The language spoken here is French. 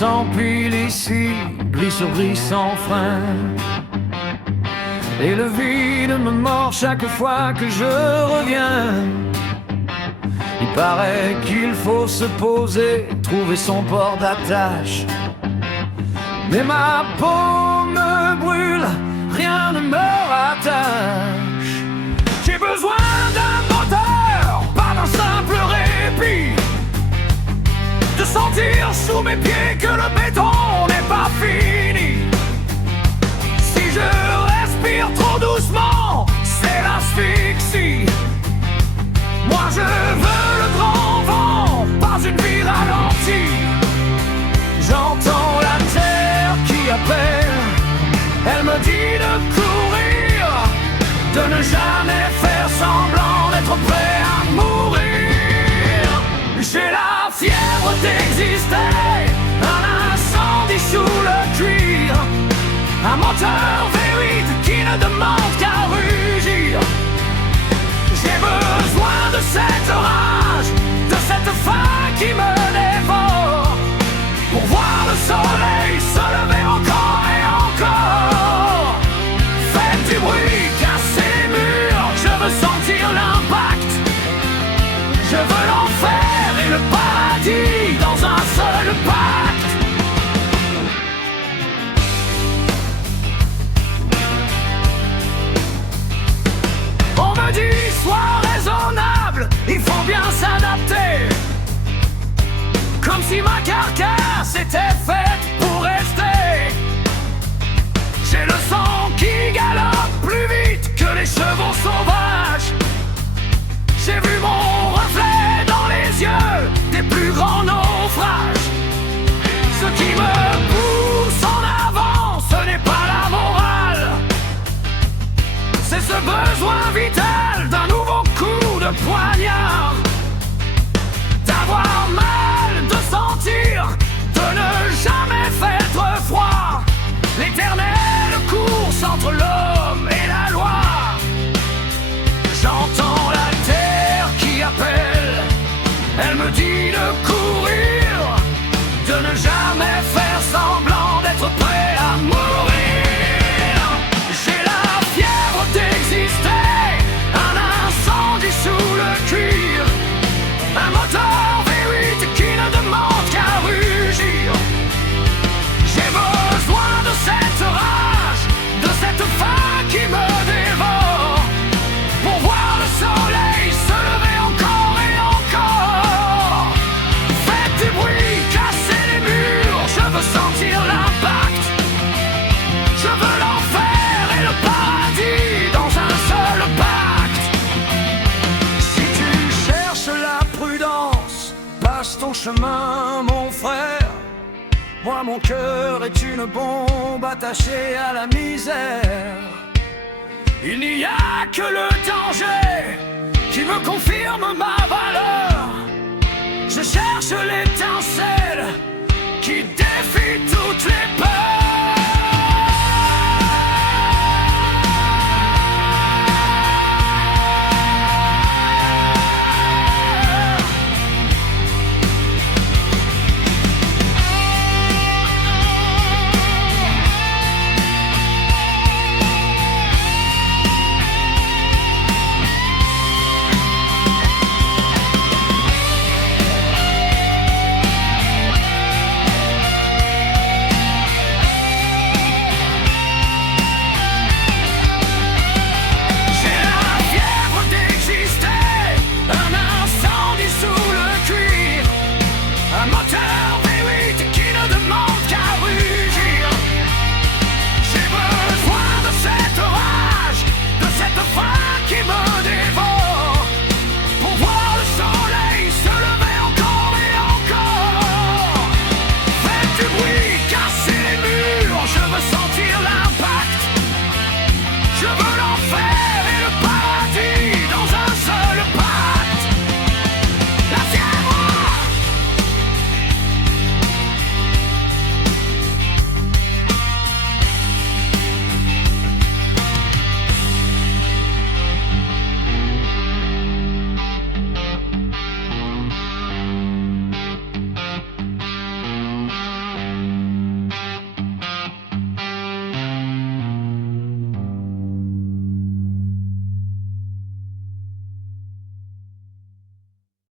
s'empile ici, glisse sans frein. Et le vide me mord chaque fois que je reviens. Il paraît qu'il faut se poser, trouver son port d'attache. Mais ma peau me brûle, rien ne me rattache. J'ai besoin d'un moteur, pas d'un simple répit. De sentir sous mes pieds que le béton n'est pas fini. Si je respire trop doucement, c'est l'asphyxie. Moi je veux le grand vent, pas une vie ralentie. J'entends la terre qui appelle, elle me dit de courir, de ne jamais faire semblant d'être prêt à mourir. J'ai la fièvre d'exister, un incendie sous le cuir, un moteur V8 qui ne demande qu'à rugir. J'ai besoin de cette rage, de cette faim qui me dévore, pour voir le soleil se lever encore et encore. Faites du bruit, cassez les murs, je veux sentir l'impact. Je veux l'enfer et le paradis dans un seul pacte. On me dit sois raisonnable, il faut bien s'adapter. Comme si ma carcasse était faite pour rester. J'ai le sang qui galope plus vite que les chevaux sauvages. J'ai vu mon reflet dans les yeux des plus grands naufrages. Ce qui me pousse en avant, ce n'est pas la morale. C'est ce besoin vital d'un nouveau coup de poignard. D'avoir mal, de sentir, de ne jamais faire froid. L'éternelle course entre l'homme et la loi. J'entends la terre qui appelle, elle me dit de courir, de ne jamais faire semblant d'être prêt à mourir. J'ai la fièvre d'exister, un incendie sous le cuir, un moteur V8 qui ne demande qu'à rugir. J'ai besoin de cette rage, de cette faim qui me dévore, pour voir le soleil se lever encore et encore. Faites du bruit, cassez les murs, je veux sentir l'impact. Je veux l'enfer et le paradis dans un seul pacte. Si tu cherches la prudence, passe ton chemin mon frère. Moi mon cœur est une bombe attachée à la misère. Il n'y a que le danger qui me confirme ma valeur. Je cherche l'étincelle qui défie toute